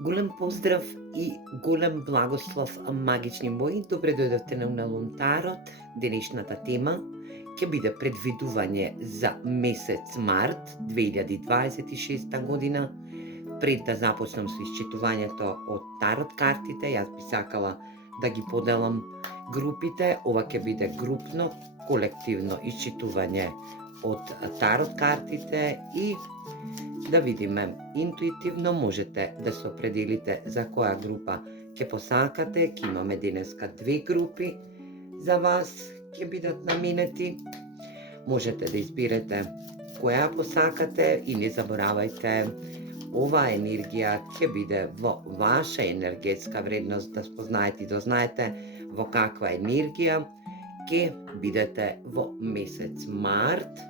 Голем поздрав и голем благослов, магични мои. Добре дојдовте на Уналун Тарот. Денешната тема ќе биде предвидување за месец март 2026 година. Пред да започнам со исчитувањето од тарот картите, јас би сакала да ги поделам групите. Ова ќе биде групно, колективно исчитување од тарот картите и да видиме интуитивно можете да се определите за која група ќе посакате. Ќе имаме денеска две групи за вас, ќе бидат наменети. Можете да изберете која посакате и не заборавајте, оваа енергија ќе биде во ваша енергетска вредност, да спознаете и дознаете во каква енергија ќе бидете во месец март.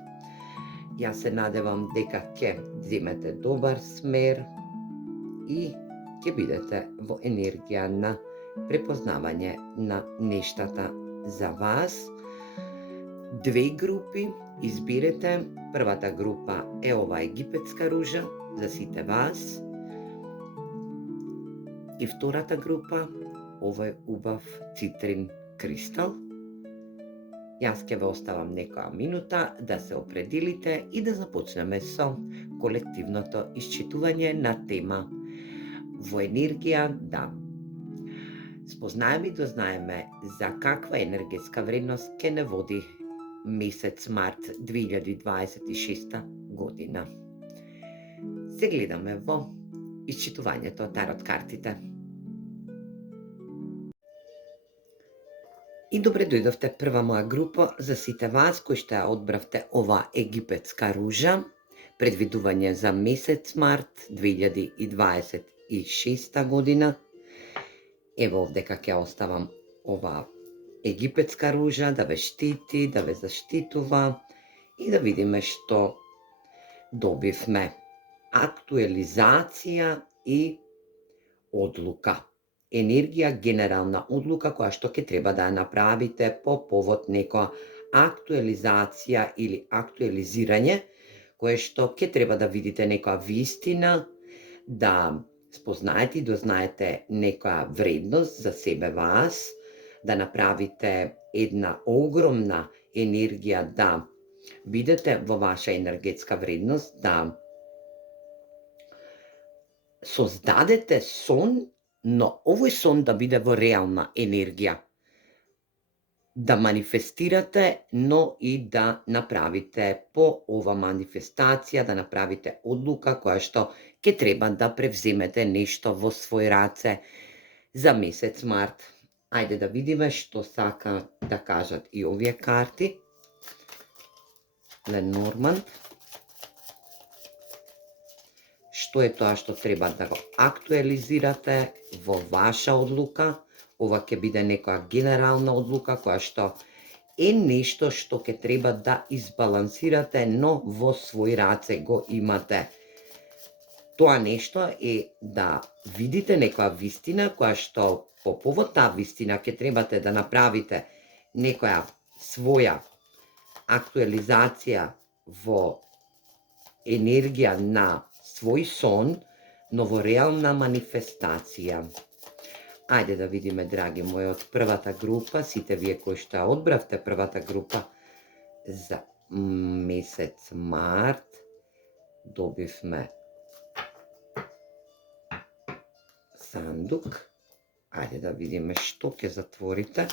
Јас се надевам дека ќе земете добар смер и ќе бидете во енергија на препознавање на нештата за вас. Две групи изберете. Првата група е ова египетска ружа за сите вас. И втората група овој убав цитрин кристал. Јас ќе ве оставам некоја минута да се определите и да започнеме со колективното исчитување на тема во енергија да спознаеме и дознаеме за каква енергетска вредност ќе не води месец март 2026 година. Се гледаме во исчитувањето од тарот картите. И добре дојдовте прва моја група за сите вас кои што ја одбравте ова египетска ружа, предвидување за месец март 2026 година. Ево овдека ќе оставам ова египетска ружа да ве штити, да ве заштитува и да видиме што добивме. Актуализација и одлука. Енергија, генерална одлука која што ќе треба да ја направите по повод некоја актуализација или актуализирање, кое што ќе треба да видите некоја вистина, да спознаете и дознаете некоја вредност за себе вас, да направите една огромна енергија, да бидете во ваша енергетска вредност, да создадете сон, но овој сон да биде во реална енергија. Да манифестирате, но и да направите по ова манифестација, да направите одлука која што ќе треба да превземете нешто во свој раце за месец март. Ајде да видиме што сака да кажат и овие карти. Ленорманд. Што е тоа што треба да го актуализирате во ваша одлука. Ова ќе биде некоја генерална одлука која што е нешто што ќе треба да избалансирате, но во свој раце го имате. Тоа нешто е да видите некоја вистина која што по повод таа вистина ќе требате да направите некоја своја актуализација во енергија на свој сон, но во реална манифестација. Ајде да видиме, драги мои, од првата група, сите вие кои што ја одбравте првата група за месец март, добивме сандук. Ајде да видиме што ќе затворите.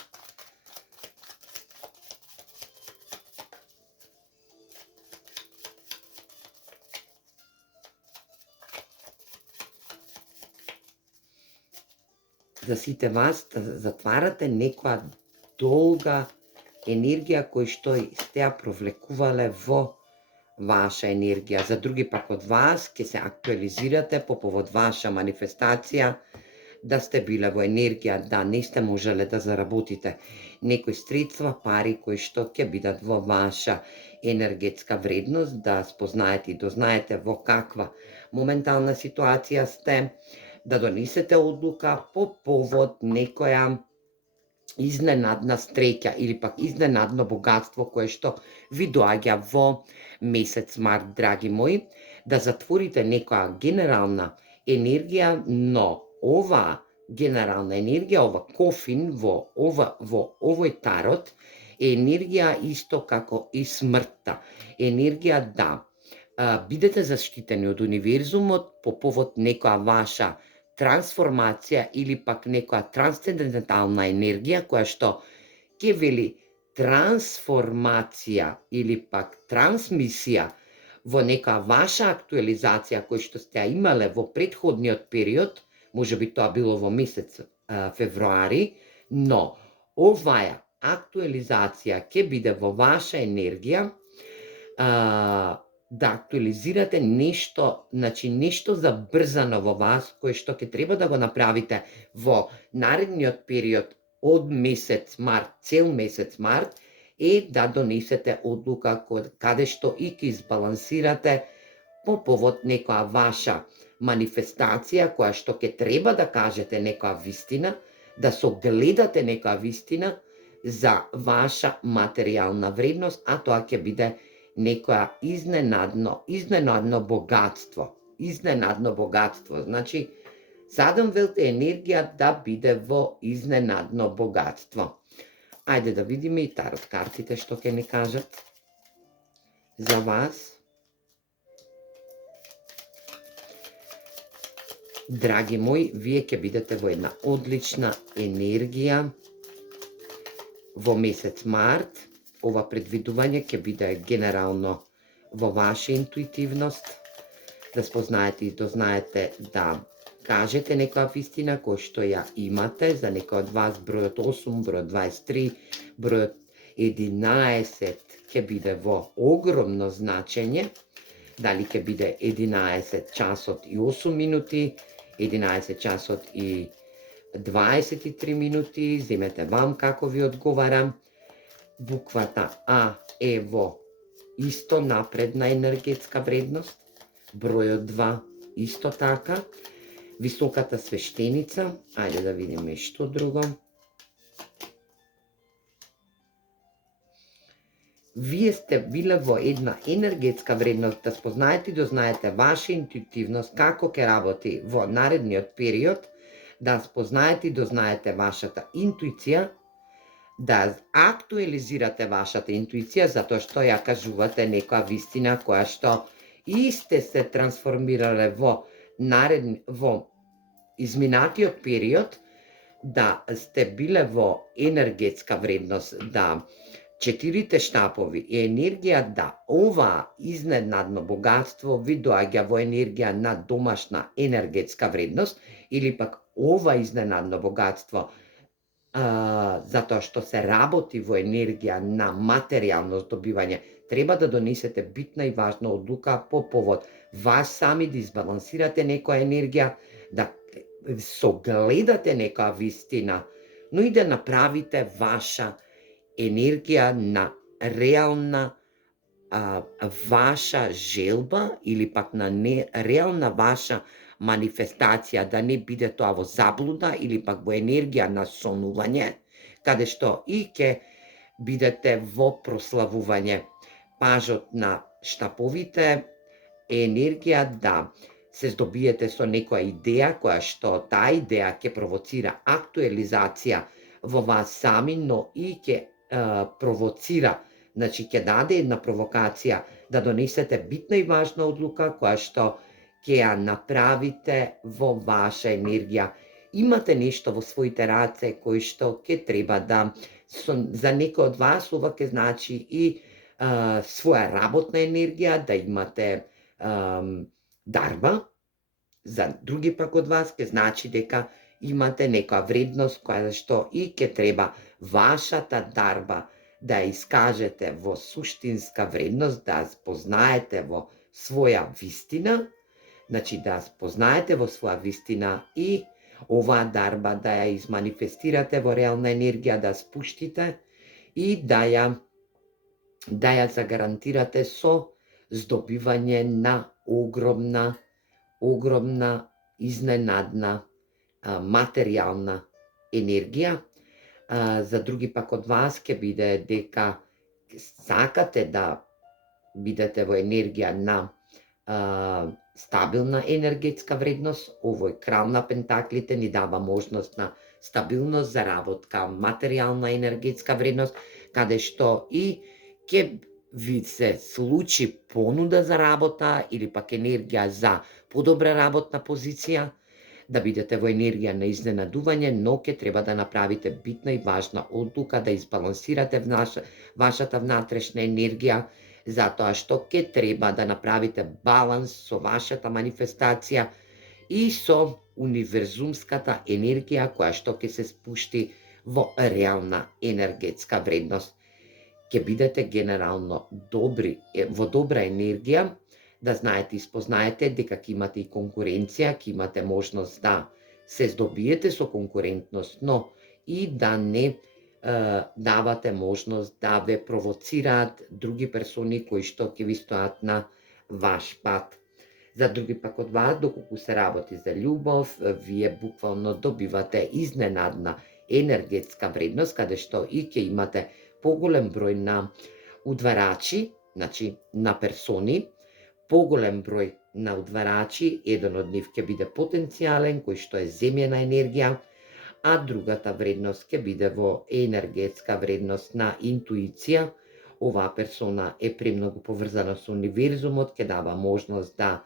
За сите вас да затварате некоја долга енергија кој што сте ја провлекувале во ваша енергија. За други пак од вас ќе се актуализирате по повод ваша манифестација, да сте биле во енергија, да не сте можеле да заработите некои средства, пари кои што ќе бидат во ваша енергетска вредност, да спознаете и дознаете во каква моментална ситуација сте, да донесете одлука по повод некоја изненадна среќа или пак изненадно богатство кое што ви доаѓа во месец март, драги мои, да затворите некоја генерална енергија, но ова генерална енергија, ова кофин во овој тарот е енергија исто како и смртта. Енергија да бидете заштитени од универзумот по повод некоја ваша трансформација или пак некоја трансцендентална енергија која што ќе вели трансформација или пак трансмисија во некоја ваша актуализација која што сте ја имале во претходниот период, можеби тоа било во месец февруари, но оваа актуализација ќе биде во ваша енергија да актуализирате нешто, значи нешто забрзано во вас, кое што ќе треба да го направите во наредниот период од месец март, цел месец март, е да донесете одлука каде што и ќе избалансирате по повод некоја ваша манифестација, која што ќе треба да кажете некоја вистина, да согледате некоја вистина за ваша материјална вредност, а тоа ќе биде некоја изненадно богатство. Изненадно богатство. Значи, Садам велте енергија да биде во изненадно богатство. Ајде да видиме и тарот картите што ќе ни кажат за вас. Драги мои, вие ќе бидете во една одлична енергија во месец март. Ова предвидување ќе биде генерално во ваша интуитивност, да спознаете и дознаете да кажете некоја вистина која што ја имате. За некој од вас бројот 8, бројот 23, бројот 11 ќе биде во огромно значење. Дали ќе биде 11 часот и 8 минути, 11 часот и 23 минути, земете вам како ви одговарам. Буквата А е во исто напредна енергетска вредност, бројот 2 исто така, високата свештеница, ајде да видиме што друго. Вие сте биле во една енергетска вредност, да спознаете и дознаете ваша интуитивност, како ќе работи во наредниот период, да спознаете и дознаете вашата интуиција, да актуализирате вашата интуиција, затоа што ја кажувате некоја вистина која што и сте се трансформирале во изминатиот период, да сте биле во енергетска вредност, да 4 штапови и енергија, да ова изненадно богатство ви доаѓа во енергија на домашна енергетска вредност, или пак ова изненадно богатство затоа што се работи во енергија на материјално здобивање, треба да донесете битна и важна одлука по повод вас сами да избалансирате некоја енергија, да согледате некоја вистина, но и да направите ваша енергија на реална ваша желба или пак на реална ваша манифестација, да не биде тоа во заблуда или пак во енергија на сонување, каде што и ќе бидете во прославување. Пажот на штаповите е енергија да се здобиете со некоја идеја, која што таа идеја ќе провоцира актуализација во вас сами, но и ќе провоцира, значи ќе даде една провокација да донесете битна и важна одлука која што ќе ја направите во ваша енергија. Имате нешто во своите раце кој што ќе треба да, за некој од вас ова ќе значи и своја работна енергија, да имате дарба. За други пак од вас ќе значи дека имате некоја вредност која што и ќе треба вашата дарба да ја искажете во суштинска вредност, да спознаете во своја вистина, значи да спознаете во своја вистина и оваа дарба да ја изманифестирате во реална енергија, да спуштите и да ја загарантирате со здобивање на огромна, изненадна материјална енергија. За други пак од вас ќе биде дека сакате да бидете во енергија на стабилна енергетска вредност. Овој крал на пентаклите ни дава можност на стабилност, заработка, материјална енергетска вредност, каде што и ќе ви се случи понуда за работа или пак енергија за подобра работна позиција, да бидете во енергија на изненадување, но ќе треба да направите битна и важна одлука, да избалансирате вашата внатрешна енергија, затоа што ќе треба да направите баланс со вашата манифестација и со универзумската енергија која што ќе се спушти во реална енергетска вредност. Ќе бидете генерално во добра енергија, да знаете и спознаете дека ќе имате и конкуренција, ќе имате можност да се здобиете со конкурентност, но и да не давате можност да ве провоцираат други персони кои што ќе ви стојат на ваш пат. За други пак од вас, доколку се работи за љубов, вие буквално добивате изненадна енергетска вредност, каде што и ќе имате поголем број на удварачи, значи на персони, поголем број на удварачи, еден од нив ќе биде потенцијален, кој што е земјена енергија, а другата вредност ќе биде во енергетска вредност на интуиција. Оваа персона е премногу поврзана со универзумот, ќе дава можност да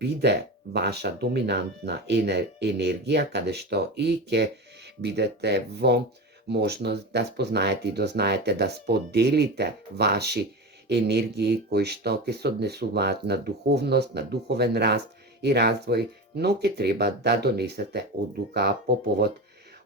биде ваша доминантна енергија, каде што и ќе бидете во можност да спознаете и дознаете, да споделите ваши енергии кои што ќе се однесуваат на духовност, на духовен раст и развој, но ќе треба да донесете одлука по повод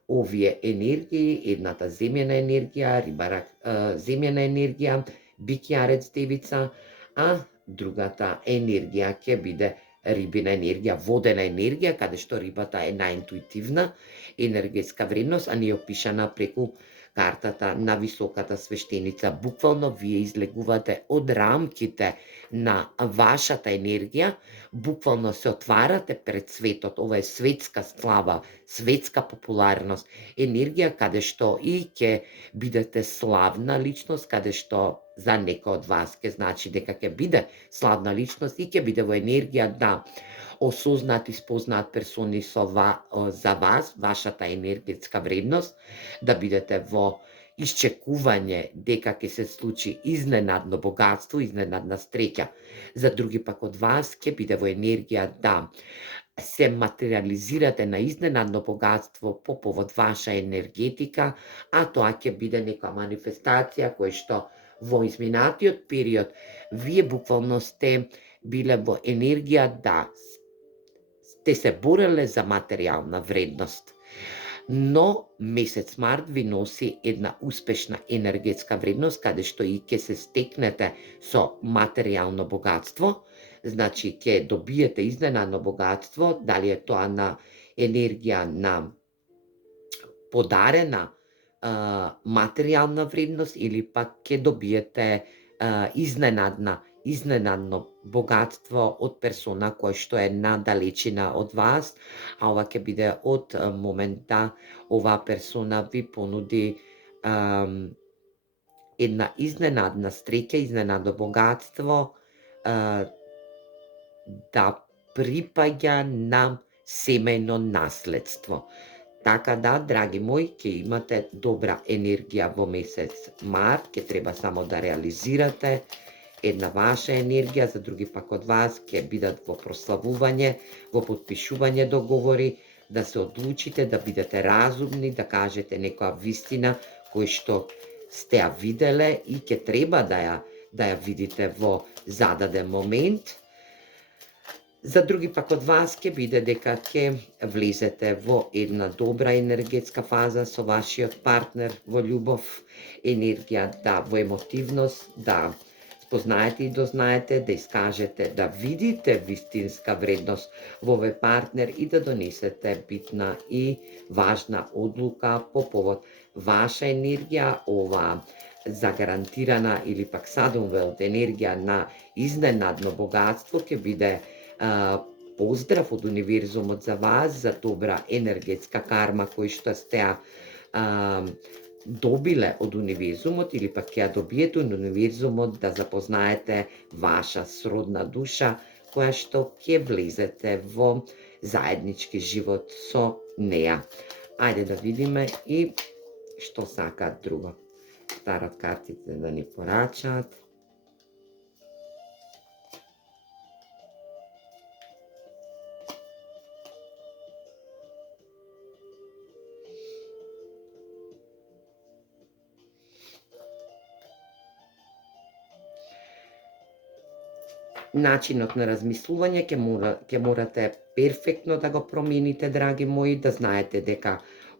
овие енергии, едната земјена енергија, рибарак, земјена енергија, бикјарец девица, а другата енергија ќе биде рибина енергија, водена енергија, каде што рибата е најинтуитивна енергетска вредност, а не е опишана преку картата на високата свештеница. Буквално вие излегувате од рамките на вашата енергија, буквално се отварате пред светот. Ова е светска слава, светска популарност, енергија каде што и ќе бидете славна личност, каде што за некој од вас ќе значи дека ќе биде славна личност и ќе биде во енергија да осознаат и спознаат персони за вас, вашата енергетска вредност, да бидете во исчекување дека ќе се случи изненадно богатство, изненадна среќа. За други пак од вас ќе биде во енергија да се материализирате на изненадно богатство по повод ваша енергетика, а тоа ќе биде нека манифестација која што во изминатиот период вие буквално сте биле во енергија да сте се бореле за материјална вредност. Но месец март ви носи една успешна енергетска вредност, каде што и ќе се стекнете со материјално богатство, значи ќе добиете изненадно богатство, дали е тоа на енергија на подарена материјална вредност или пак ќе добиете изненадно богатство од персона која што е на далечина од вас, а ова ќе биде од момента оваа персона ви понуди една изненадна среќа, изненадно богатство да припаѓа на семејно наследство. Така да, драги мои, ќе имате добра енергија во месец март, ќе треба само да реализирате една ваша енергија, за други пак од вас ќе бидат во прославување, во потпишување договори, да се одлучите, да бидете разумни, да кажете некоја вистина која што сте ја виделе и ќе треба да ја видите во зададен момент. За други пак од вас ќе биде дека ќе влезете во една добра енергетска фаза со вашиот партнер во љубов, енергија во емотивност, да спознаете и дознаете, да искажете, да видите вистинска вредност во овој партнер и да донесете битна и важна одлука по повод ваша енергија, ова загарантирана или пак садомвелт енергија на изненадно богатство ќе биде поздрав од универзумот за вас, за добра енергетска карма кој што сте добиле од универзумот или пак ќе ја добиете од универзумот да запознаете ваша сродна душа која што ќе влезете во заеднички живот со неа. Ајде да видиме и што сакаат друго. Тарот картите да ни порачаат. Начинот на размислување ќе морате перфектно да го промените, драги мои, да знаете дека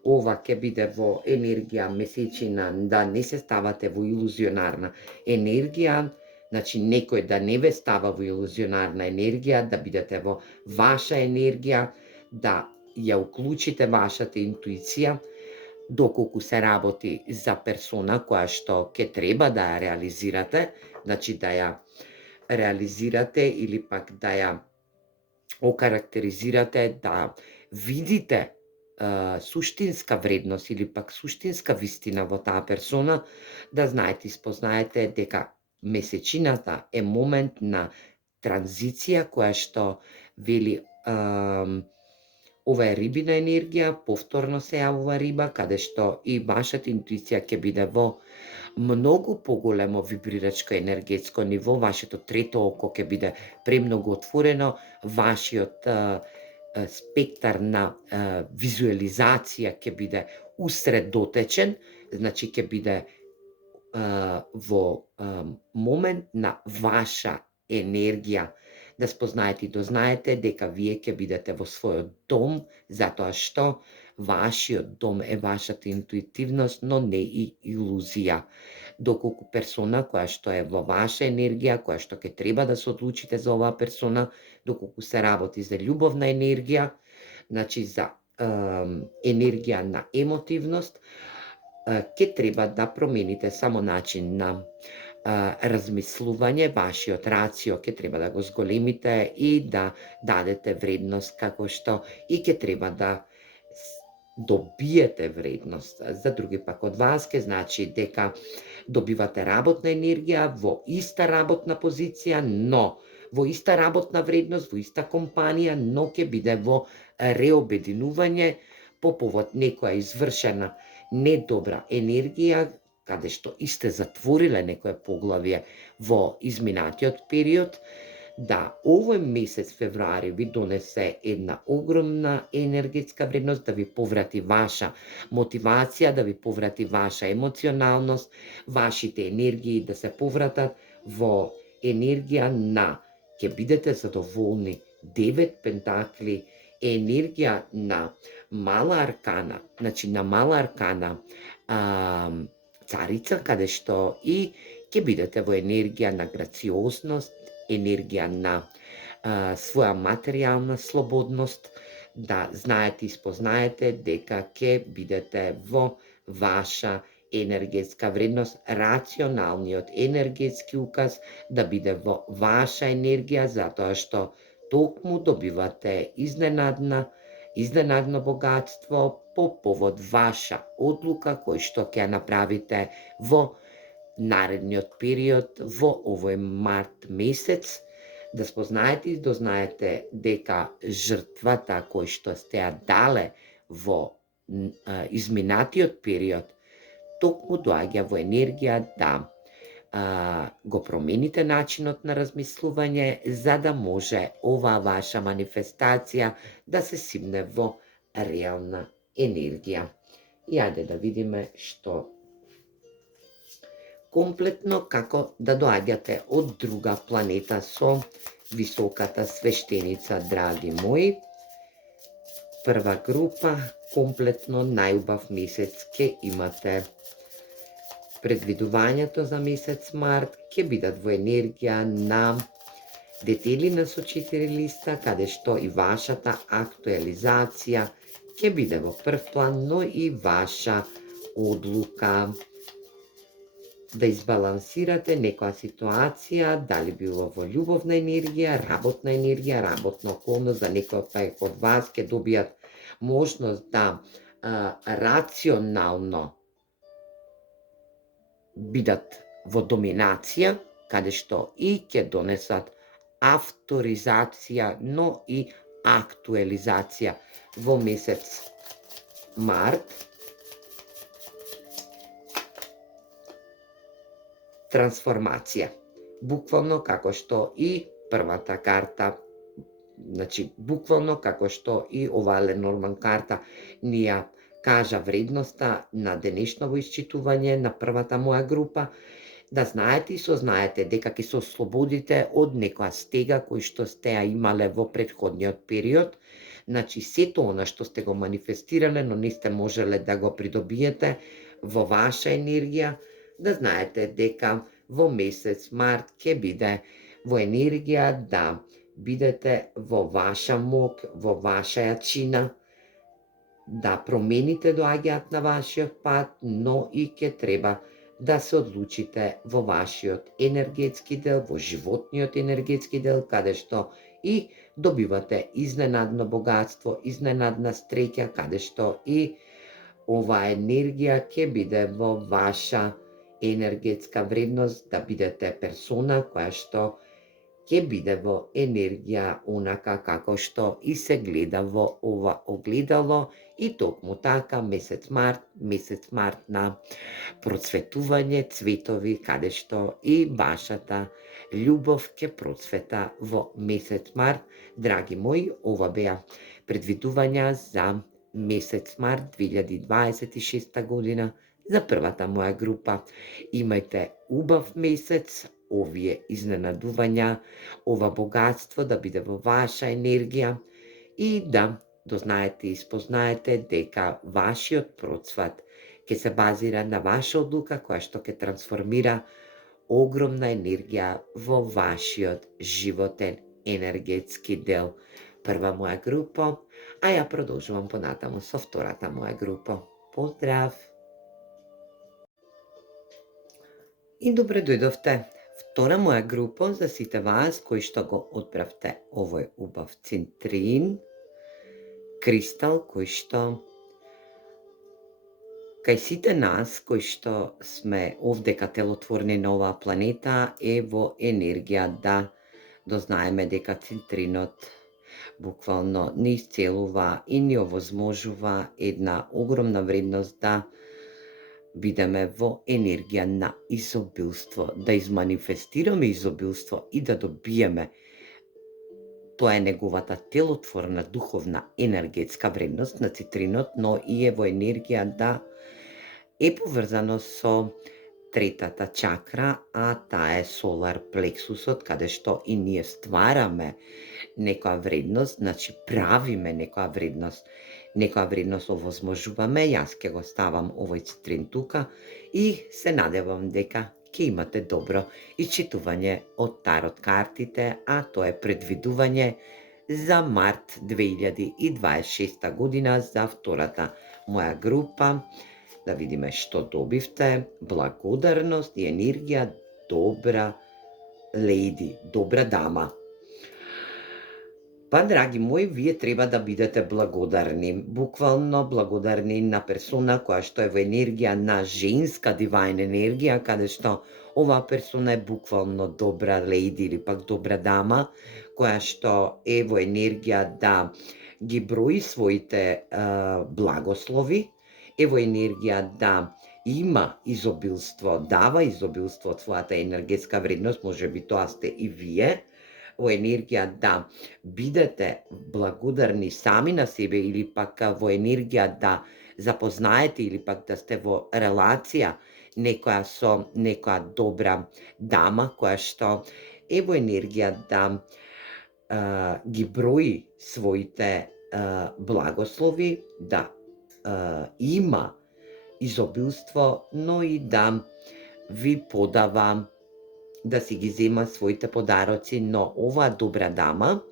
ова ќе биде во енергија месечина, да не се ставате во илузионарна енергија, значи некој да не ве става во илузионарна енергија, да бидете во ваша енергија, да ја уклучите вашата интуиција, доколку се работи за персона која што ќе треба да ја реализирате, значи да ја реализирате или пак да ја окарактеризирате, да видите суштинска вредност или пак суштинска вистина во таа персона, да знаете и спознаете дека месечината е момент на транзиција која што вели ова е рибина енергија, повторно се јавува риба, каде што и вашата интуиција ќе биде во многу поголемо вибрирачко енергетско ниво, вашето трето око ќе биде премногу отворено, вашиот спектар на визуализација ќе биде усредотечен, значи ќе биде во момент на ваша енергија, да спознаете и дознаете дека вие ќе бидете во својот дом, затоа што вашиот дом е вашата интуитивност, но не и илузија. Доколку персона која што е во ваша енергија, која што ќе треба да се одлучите за оваа персона, доколку се работи за љубовна енергија, значи за енергија на емотивност, ќе треба да промените само начин на размислување, вашиот рацио ќе треба да го зголемите и да дадете вредност како што и ќе треба да добиете вредност. За други пак од вас ќе значи дека добивате работна енергија во иста работна позиција, но во иста работна вредност, во иста компанија, но ќе биде во реобединување по повод некоја извршена недобра енергија, каде што и сте затвориле некое поглавје во изминатиот период, да овој месец февруари ви донесе една огромна енергетска вредност, да ви поврати ваша мотивација, да ви поврати ваша емоционалност, вашите енергии да се повратат во енергија на ќе бидете задоволни. 9 пентакли е енергија на мала аркана, значи на мала аркана царица, каде што и ќе бидете во енергија на грациозност, енергија на своја материјална слободност, да знаете и спознаете дека ќе бидете во ваша енергетска вредност, рационалниот енергетски указ да биде во ваша енергија, затоа што токму добивате изненадно богатство по повод ваша одлука кој што ќе ја направите во наредниот период, во овој март месец, да спознаете и дознаете дека жртвата кој што сте ја дале во изминатиот период, токму доаѓа во енергија да го промените начинот на размислување, за да може оваа ваша манифестација да се симне во реална енергија. И ајде да видиме што комплетно како да доаѓате од друга планета со високата свештеница, драги мои. Прва група, комплетно најубав месец ќе имате. Предвидувањето за месец март ќе бидат во енергија на детелина со 4 листа, каде што и вашата актуализација ќе биде во прв план, но и ваша одлука да избалансирате некоја ситуација, дали било во љубовна енергија, работна околност, за некој од вас ќе добијат можност да рационално бидат во доминација, каде што и ќе донесат авторизација, но и актуализација во месец март. Трансформација. Буквално како што и првата карта, значи буквално како што и оваа Ленорман карта ни ја кажа вредноста на денешново исчитување на првата моја група, да знаете и сознаете дека ќе се ослободите од некоја стега кој што сте ја имале во претходниот период. Значи, сето она што сте го манифестирале, но не сте можеле да го придобиете во ваша енергија, да знаете дека во месец март ќе биде во енергија да бидете во ваша мок, во ваша јачина, да промените доаѓаат на вашиот пат, но и ќе треба да се одлучите во вашиот енергетски дел, во животниот енергетски дел, каде што и добивате изненадно богатство, изненадна среќа, каде што и оваа енергија ќе биде во ваша енергетска вредност, да бидете персона која што ќе биде во енергија онака како што и се гледа во ова огледало, и токму така месец март на процветување, цветови, каде што и вашата љубов ќе процвета во месец март. Драги мои, ова беа предвидувања за месец март 2026 година за првата моја група. Имајте убав месец, овие изненадувања, ова богатство да биде во ваша енергија и да дознаете и спознаете дека вашиот процват ќе се базира на ваша одлука која што ќе трансформира огромна енергија во вашиот животен енергетски дел. Прва моја група, а ја продолжувам понатаму со втората моја група. Поздрав! И добре дојдовте. Втора моја група за сите вас кои што го одбравте овој убав цинтрин, кристал кој што кај сите нас кои што сме овдека телотворни на оваа планета е во енергија да дознаеме дека цинтринот буквално не исцелува и ни овозможува една огромна вредност да бидеме во енергија на изобилство, да изманифестираме изобилство и да добиеме. Тоа е неговата телотворна, духовна, енергетска вредност на цитринот, но и е во енергија да е поврзано со третата чакра, а таа е солар плексусот, каде што и ние ствараме некоја вредност, значи правиме некоја вредност овозможуваме. Јас ќе го ставам овој цитрин тука и се надевам дека ќе имате добро исчитување од тарот картите, а тоа е предвидување за март 2026 година за втората моја група. Да видиме што добивте. Благодарност и енергија, добра леди, добра дама. Па, драги мои, вие треба да бидете благодарни, буквално благодарни на персона која што е во енергија на женска дивајн енергија, каде што оваа персона е буквално добра леди или пак добра дама, која што е во енергија да ги брои своите благослови, е во енергија да има изобилство, дава изобилство од својата енергетска вредност, може би тоа сте и вие, во енергија да бидете благодарни сами на себе или пак во енергија да запознаете или пак да сте во релација некоја со некоја добра дама која што е во енергија да ги брои своите благослови, да има изобилство, но и да ви подава да си ги зема своите подароци, но оваа добра дама,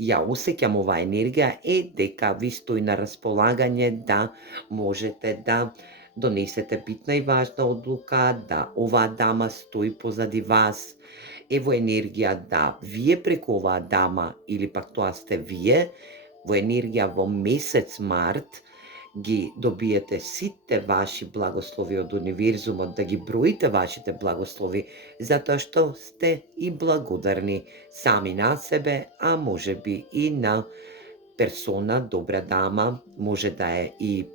ја осеќам оваа енергија, е дека ви стои на располагање да можете да донесете битна и важна одлука, да оваа дама стои позади вас, е во енергија да вие преку оваа дама, или пак тоа сте вие, во енергија во месец март, ги добиете сите ваши благослови од универзумот, да ги броите вашите благослови, затоа што сте и благодарни сами на себе, а може би и на персона, добра дама, може да е и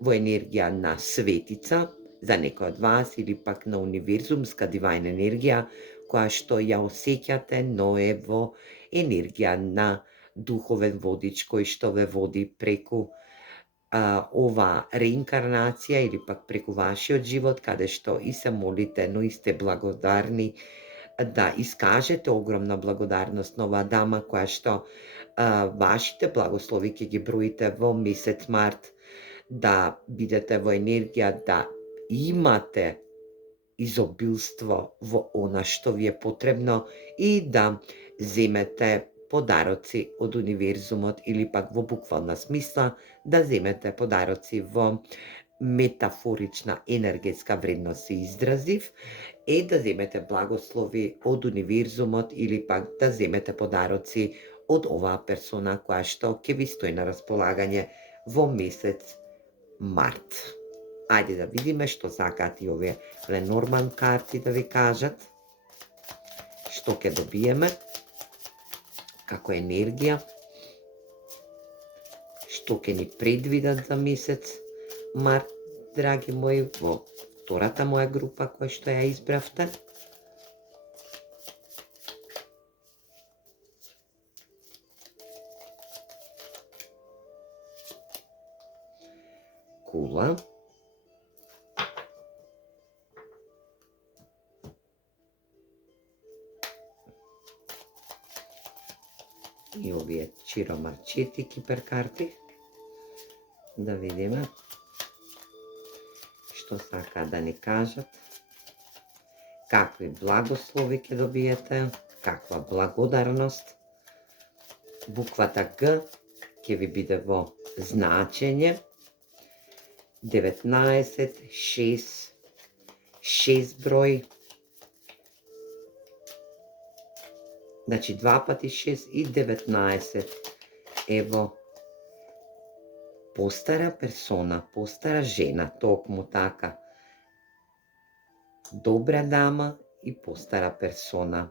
во енергија на светица, за некој од вас, или пак на универзумска дивајн енергија, која што ја осеќате, но е во енергија на духовен водич кој што ве води преку ова реинкарнација или пак преку вашиот живот, каде што и се молите, но и сте благодарни, да искажете огромна благодарност на оваа дама која што вашите благослови ќе ги броите во месец март, да бидете во енергија да имате изобилство во она што ви е потребно и да земете подароци од универзумот или пак во буквална смисла да земете подароци во метафорична енергетска вредност се изразив, да земете благослови од универзумот или пак да земете подароци од оваа персона која што ќе ви стои на располагање во месец март. Ајде да видиме што сакаат и овие Ленорман карти да ви кажат. Што ќе добиеме како енергија, што ќе ни предвидат за месец март, драги мои, во втората моја група која што ја избравте. Кула. И овие чиромарчети киперкарти. Да видиме што сакаат да ни кажат. Какви благослови ќе добиете, каква благодарност. Буквата Г ќе ви биде во значење 19, 6, 6 број. Значи 2 пати 6 и 19. Ево, постара персона, постара жена, токму така. Добра дама и постара персона.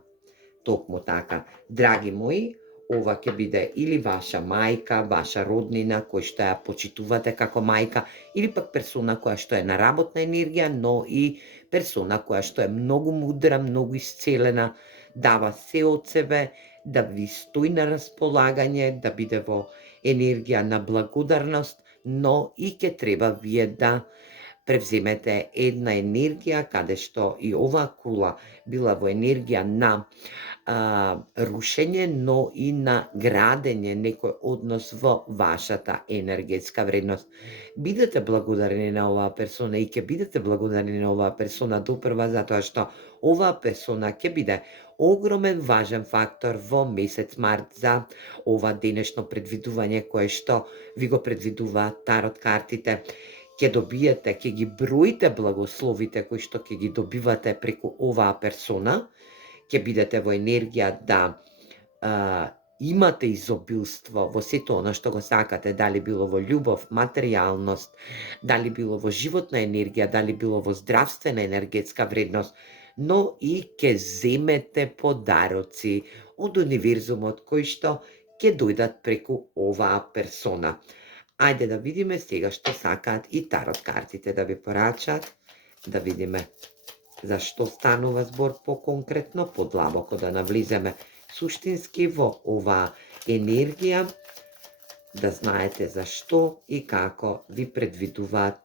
Токму така. Драги мои, ова ќе биде или ваша мајка, ваша роднина, кој што ја почитувате како мајка, или пак персона која што е на работна енергија, но и персона која што е многу мудра, многу исцелена, дава се од себе, да ви стои на располагање, да биде во енергија на благодарност, но и ќе треба вие да превземете една енергија каде што и оваа кула била во енергија на рушење, но и на градење некој однос во вашата енергетска вредност. Бидете благодарни на оваа персона и ќе бидете благодарни на оваа персона допрва затоа што оваа персона ќе биде огромен важен фактор во месец март за ова денешно предвидување кое што ви го предвидуваат тарот картите. Ќе добиете, ќе ги броите благословите кои што ќе ги добивате преку оваа персона, ќе бидете во енергија да имате изобилство во сето оно што го сакате, дали било во љубов, материјалност, дали било во животна енергија, дали било во здравствена енергетска вредност, но и ќе земете подароци од универзумот кои што ќе дојдат преку оваа персона. Ајде да видиме сега што сакаат и тарот картите да ви порачаат, да видиме за што станува збор по-конкретно, подлабоко да навлиземе суштински во оваа енергија, да знаете за што и како ви предвидуваат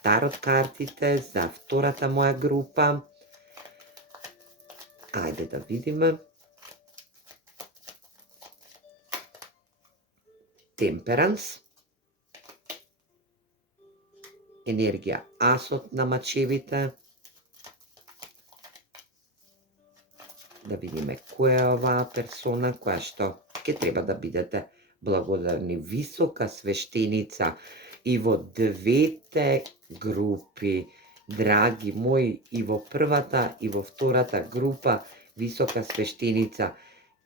тарот картите за втората моја група. Ајде да видиме. Темперанс. Енергија асот на мачевите. Да видиме која е оваа персона која што ќе треба да бидете благодарни. Висока свештеница и во двете групи, драги мои, и во првата и во втората група, висока свештеница,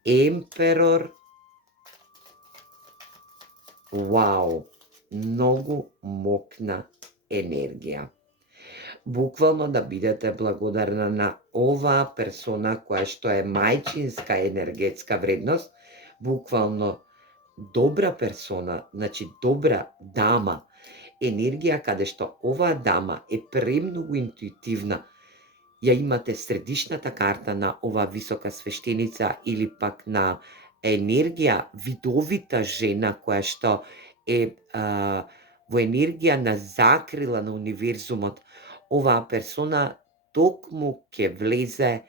емперор. Вау! многу мокна енергија. Буквално да бидете благодарна на оваа персона која што е мајчинска енергетска вредност, буквално добра персона, значи добра дама, енергија каде што оваа дама е премногу интуитивна. Ја имате средишната карта на оваа висока свештеница или пак на енергија видовита жена која што е во енергија на закрила на универзумот. Оваа персона токму ќе влезе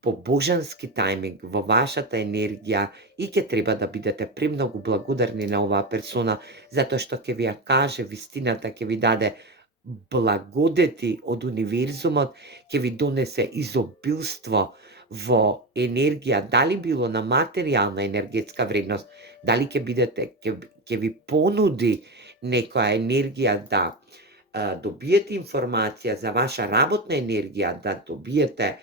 по божански тајминг во вашата енергија и ќе треба да бидете премногу благодарни на оваа персона, затоа што ќе ви ја каже вистината, ќе ви даде благодети од универзумот, ќе ви донесе изобилство во енергија, дали било на материјална енергетска вредност, дали ќе бидете, ќе ви понуди некоја енергија да добиете информација за ваша работна енергија, да добиете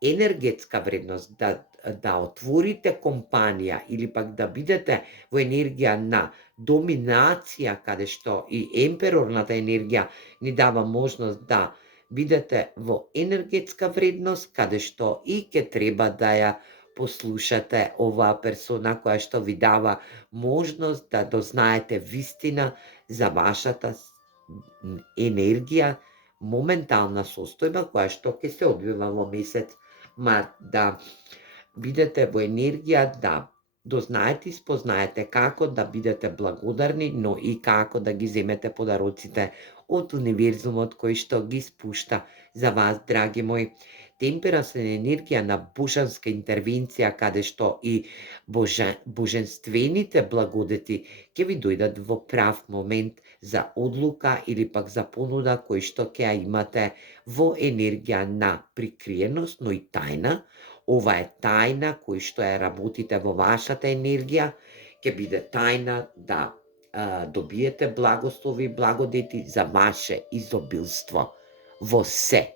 енергетска вредност, да отворите компанија или пак да бидете во енергија на доминација, каде што и емперорната енергија ни дава можност да бидете во енергетска вредност, каде што и ќе треба да ја послушате оваа персона која што ви дава можност да дознаете вистина за вашата енергија, моментална состојба која што ќе се одвива во месец март, да бидете во енергија да дознаете и спознаете како да бидете благодарни, но и како да ги земете подароците од универзумот кој што ги спушта за вас, драги мои. Темпера се енергија на божанска интервенција, каде што и боженствените благодети ќе ви дојдат во прав момент за одлука или пак за понуда кој што ќе ја имате во енергија на прикриеност, но и тајна. Ова е тајна кој што ја работите во вашата енергија, ќе биде тајна да добиете благослови и благодети за ваше изобилство во се.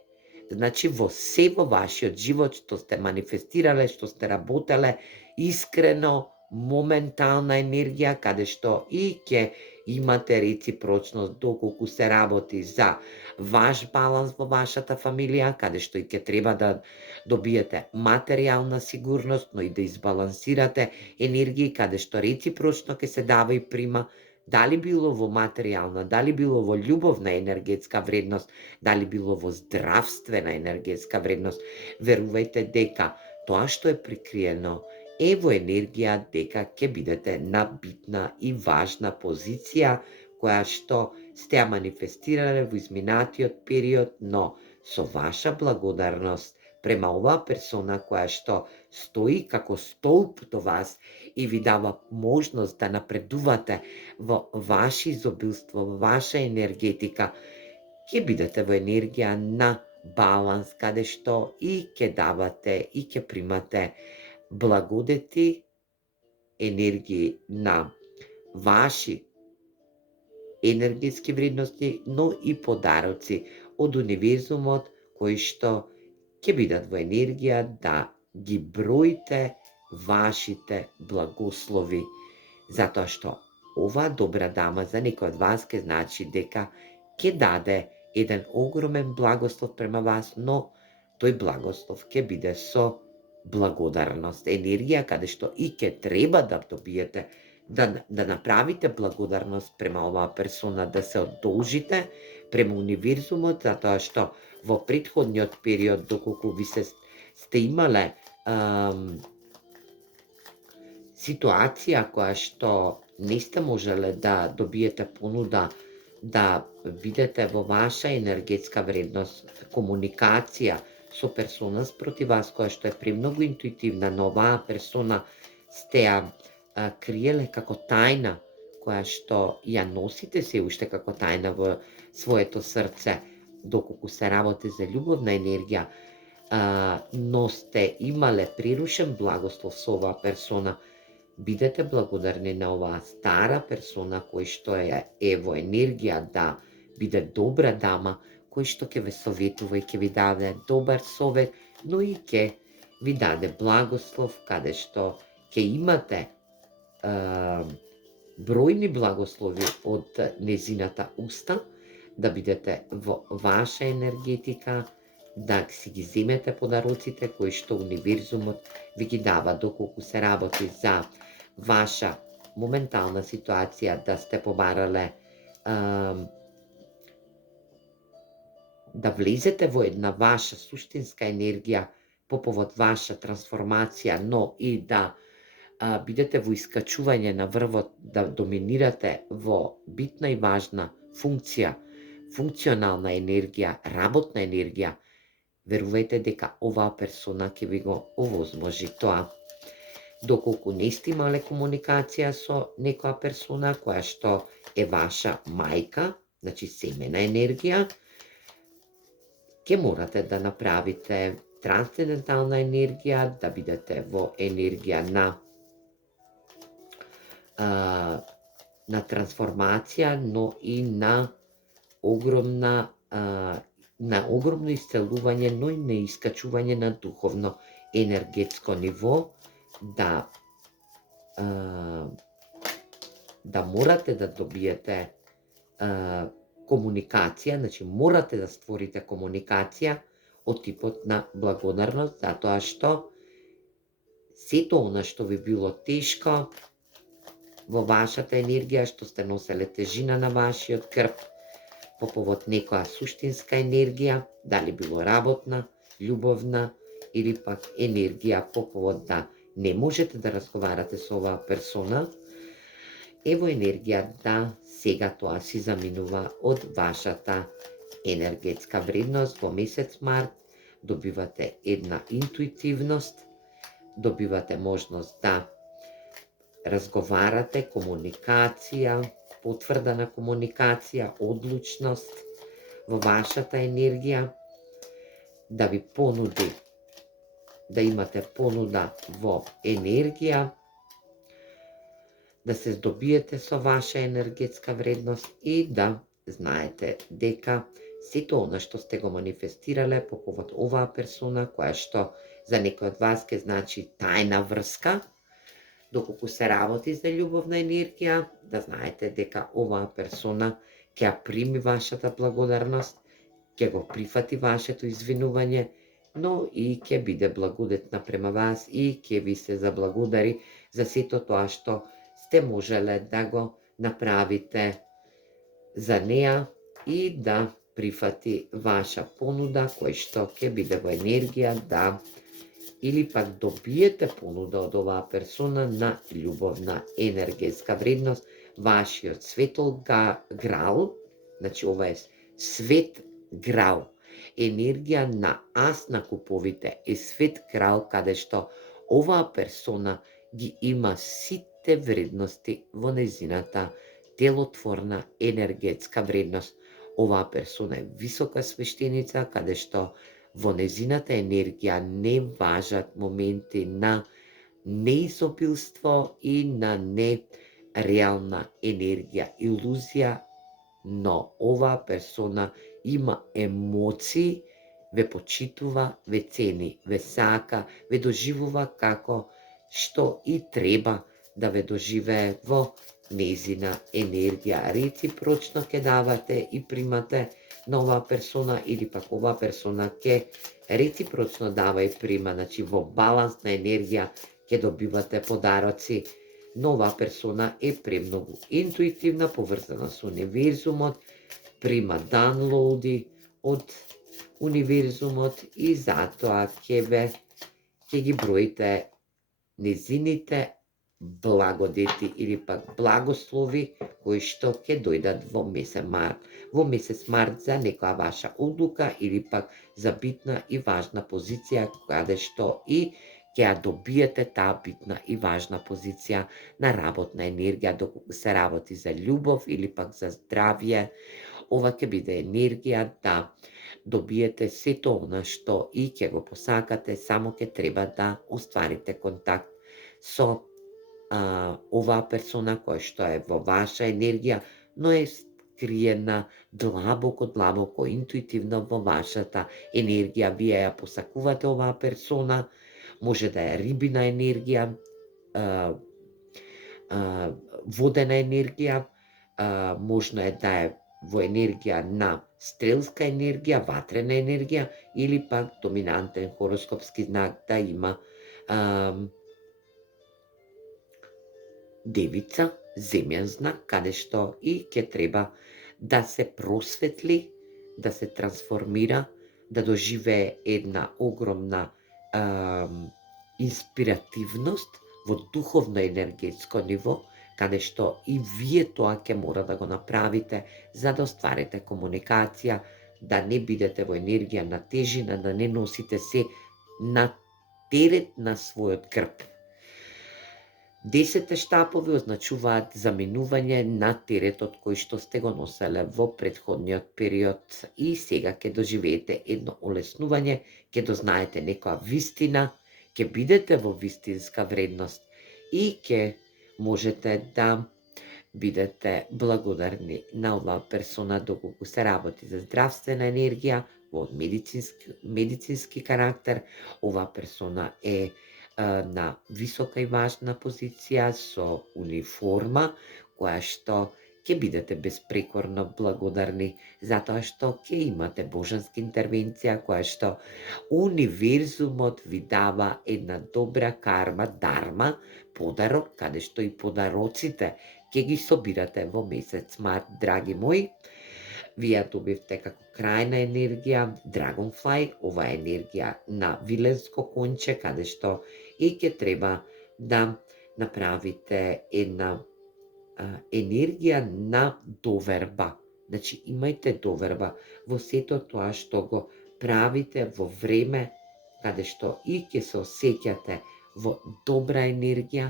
Значи во се во вашиот живот што сте манифестирале, што сте работеле, искрено, моментална енергија, каде што и ќе имате реципрочност доколку се работи за ваш баланс во вашата фамилија, каде што и ќе треба да добиете материјална сигурност, но и да избалансирате енергија, каде што реципрочно ќе се дава и прима, дали било во материјална, дали било во љубовна енергетска вредност, дали било во здравствена енергетска вредност. Верувајте дека тоа што е прикриено е во енергија дека ќе бидете на битна и важна позиција која што сте ја манифестирале во изминатиот период, но со ваша благодарност према оваа персона која што стои како столб до вас и ви дава можност да напредувате во ваше изобилство, во ваша енергетика, ќе бидете во енергија на баланс, каде што и ќе давате и ќе примате благодети, енергии на ваши енергетски вредности, но и подароци од универзумот кои што ќе бидат во енергија да ги броите вашите благослови, затоа што оваа добра дама за некој од вас ќе значи дека ќе даде еден огромен благослов према вас, но тој благослов ќе биде со благодарност, енергија каде што и ќе треба да добиете, да направите благодарност према оваа персона, да се одолжите према универзумот, затоа што во претходниот период, доколку ви сте имале ситуација која што не сте можеле да добиете понуда да бидете во ваша енергетска вредност, комуникација со персона спроти вас која што е премногу интуитивна, но оваа персона сте ја криеле како тајна, која што ја носите се уште како тајна во своето срце, доколку се работи за љубовна енергија, но сте имале прирушен благослов со оваа персона, бидете благодарни на оваа стара персона кој што е во енергија да биде добра дама, кој што ќе ве советува и ќе ви даде добар совет, но и ќе ви даде благослов каде што ќе имате бројни благослови од незината уста, да бидете во ваша енергетика, да си ги земете подароците кои што универзумот ви ги дава, доколку се работи за ваша моментална ситуација, да сте побарале да влезете во една ваша суштинска енергија по повод ваша трансформација, но и да бидете во искачување на врвот, да доминирате во битна и важна функција, функционална енергија, работна енергија, верувајте дека оваа персона ќе ви го овозможи тоа. Доколку не сте имале комуникација со некоја персона која што е ваша мајка, значи семена енергија, ќе морате да направите трансцендентална енергија, да бидете во енергија на трансформација, но и на огромно исцелување, но и на искачување на духовно енергетско ниво, да морате да добиете комуникација, значи морате да створите комуникација од типот на благодарност, затоа што сето она што ви било тешко во вашата енергија, што сте носеле тежина на вашиот крп по повод некоја суштинска енергија, дали било работна, љубовна или пак енергија по повод да не можете да разговарате со оваа персона, ево енергија да сега тоа си заминува од вашата енергетска вредност. Во месец март добивате една интуитивност, добивате можност да разговарате, комуникација, потврдена комуникација, одлучност во вашата енергија, да ви понуди, да имате понуда во енергија, да се здобиете со ваша енергетска вредност и да знаете дека сето она што сте го манифестирале по повод оваа персона, која што за некој од вас ке значи тајна врска, доколку се работи за љубовна енергија, да знаете дека оваа персона ќе ја прими вашата благодарност, ќе го прифати вашето извинување, но и ќе биде благодетна према вас и ќе ви се заблагодари за сето тоа што сте можеле да го направите за неа и да прифати ваша понуда, кој што ќе биде во енергија да или пак добиете понуда од оваа персона на љубовна енергетска вредност, вашиот светол грал, значи ова е свет грал, енергија на ас на куповите е свет грал, каде што оваа персона ги има сите вредности во незината делотворна енергетска вредност. Оваа персона е висока свештеница, каде што во незината енергија не важат моменти на неизобилство и на нереална енергија, илузија, но оваа персона има емоции, ве почитува, ве цени, ве сака, ве доживува како што и треба да ве доживее во незина енергија. Реципрочно ќе давате и примате на оваа персона или пак оваа персона ќе реципрочно дава и прима, значи во баланс на енергија ќе добивате подароци, но оваа персона е премногу интуитивна, поврзана со универзумот, прима данлоуди од универзумот и затоа ќе ги броите незините благодети или пак благослови кои што ќе дојдат во месец март. Во месец март за некоја ваша одлука или пак за битна и важна позиција, каде што и ќе ја добиете таа битна и важна позиција на работна енергија, доколку се работи за љубов или пак за здравје. Ова ќе биде енергија да добиете сето она што и ќе го посакате, само ќе треба да остварите контакт со оваа персона која што е во ваша енергија, но е скриена длабоко, интуитивно во вашата енергија. Вие ја посакувате оваа персона, може да е рибина енергија, водена енергија, можно е да е во енергија на стрелска енергија, ватрена енергија, или пак доминантен хороскопски знак да има девица, земјен знак, каде што и ќе треба да се просветли, да се трансформира, да доживее една огромна инспиративност во духовно енергетско ниво, каде што и вие тоа ќе мора да го направите за да остварите комуникација, да не бидете во енергија на тежина, да не носите се на терет на својот грб. 10 штапови означуваат заминување на теретот кој што сте го носеле во претходниот период и сега ќе доживеете едно олеснување, ќе дознаете некоја вистина, ќе бидете во вистинска вредност и ќе можете да бидете благодарни на оваа персона доколку се работи за здравствена енергија, во медицински карактер. Оваа персона е на висока и важна позиција со униформа, која што ќе бидете безпрекорно благодарни затоа што ќе имате божанска интервенција која што универзумот ви дава една добра карма, дарма, подарок, каде што и подароците ќе ги собирате во месец март, драги мои. Вие добивте како крајна енергија Dragonfly, ова е енергија на виленско конче, каде што и ќе треба да направите една енергија на доверба. Значи, имајте доверба во сето тоа што го правите во време каде што и ќе се осеќате во добра енергија,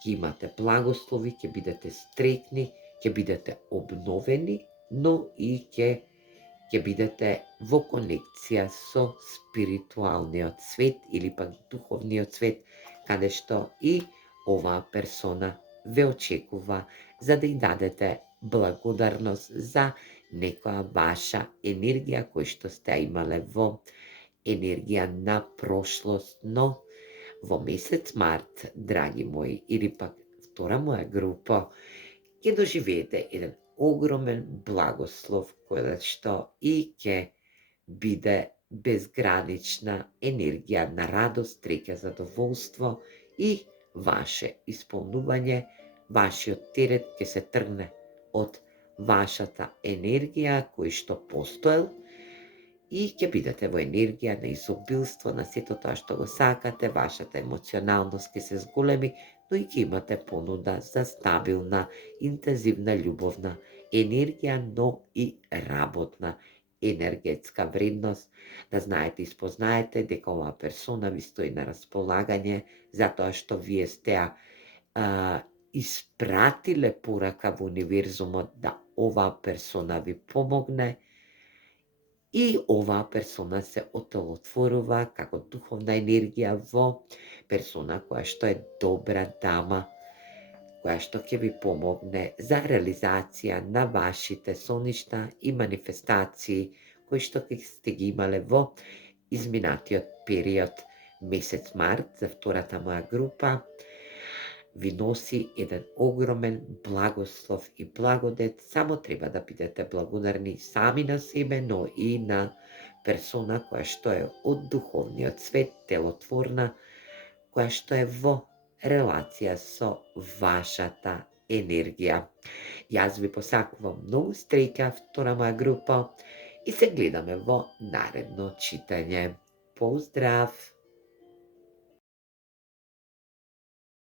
ќе имате благослови, ќе бидете стрекни, ќе бидете обновени, но и ќе бидете во конекција со спиритуалниот свет или пак духовниот свет, каде што и оваа персона ве очекува за да ја дадете благодарност за некоја ваша енергија која што сте имале во енергија на прошлост, но во месец март, драги мои, или пак втора моја група, ќе доживеете еден огромен благослов кој што и ќе биде безгранична енергија на радост, среќа, задоволство и ваше исполнување. Вашиот терет ќе се тргне од вашата енергија кој што постоел и ќе бидете во енергија на изобилство, на сето тоа што го сакате, вашата емоционалност ќе се зголеми, но и ќе имате понуда за стабилна, интензивна, љубовна енергија, но и работна енергетска вредност. Да знаете и спознаете дека оваа персона ви стои на располагање, затоа што вие сте испратиле порака во универзумот да оваа персона ви помогне и оваа персона се отолотворува како духовна енергија во персона која што е добра дама, која што ќе ви помогне за реализација на вашите соништа и манифестации кои што сте ги имале во изминатиот период. Месец март за втората моја група ви носи еден огромен благослов и благодет. Само треба да бидете благодарни сами на себе, но и на персона која што е од духовниот свет, телотворна, која што е во релација со вашата енергија. Јас ви посакувам многу среќа, втора моја група, и се гледаме во наредно читање. Поздрав!